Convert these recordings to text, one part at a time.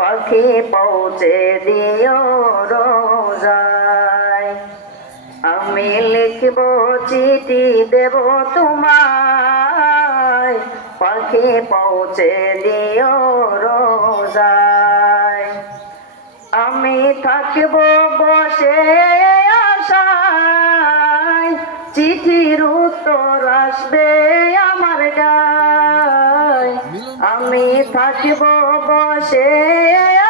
পাখি পৌঁছে দিও রোজায়। আমি লিখব চিঠি দেব তোমায়, পাখি পৌঁছে দিও রোজায়। আমি থাকব বসে আশায়, চিঠির উত্তর আসবে আমার গায়। আমি থাকব বসে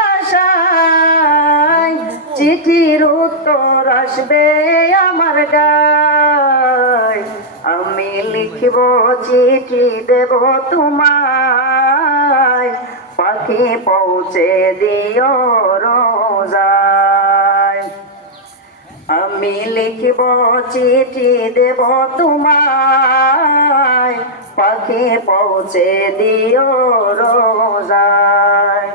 আশায়, চিঠির উত্তর আসবে আমার গায়। আমি লিখব চিঠি দেব তোমায়, পাখি পৌঁছে দিও রোজায়। আমি লিখব চিঠি দেব তোমায়, পাখি পৌঁছে দিও রোজায়।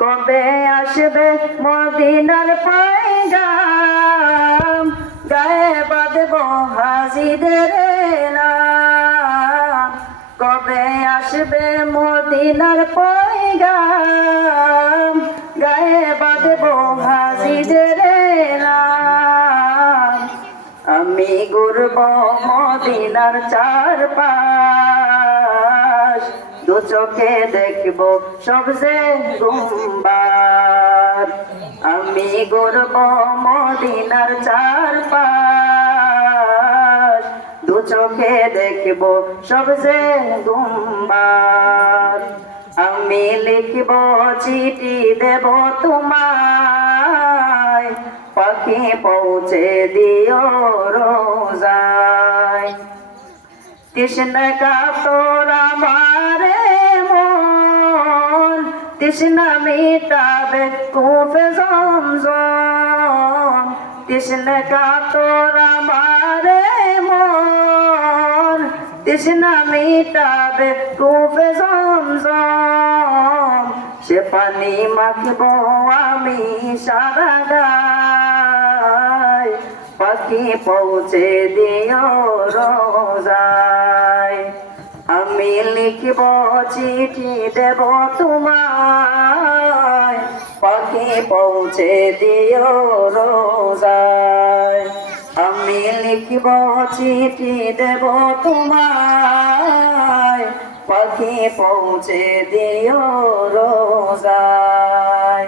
কবে আসবে মদিনার পয়গাম, গায়ে বাঁধব হাজিদের নাম। কবে আসবে মদিনার পয়গাম, গায়ে বাঁধব হাজিদের নাম। আমি ঘুরব মদিনার চারপাশ, দু চোখে দেখব সবজে গুম্বার। আমি ঘুরব মদিনার চারপাশ, দু চোখে দেখব সবজে গুম্বার। আমি লিখব চিঠি দেব তোমায়, পাখি পৌঁছে দিও রোজায়। তৃষ্ণা কাতর আমার মন, তৃষ্ণা মিটাবে কূপে জমজম। তৃষ্ণা কাতর আমার মন, তৃষ্ণা মিটাবে কূপে জমজম। সে পানি মাখব আমি সারা গায়, পাখি পৌঁছে দিও রোজায়। আমি লিখব চিঠি দেব তোমায়, পাখি পৌঁছে দিও রোজায়। আমি লিখব চিঠি দেব তোমায়, পাখি পৌঁছে দিও রোজায়।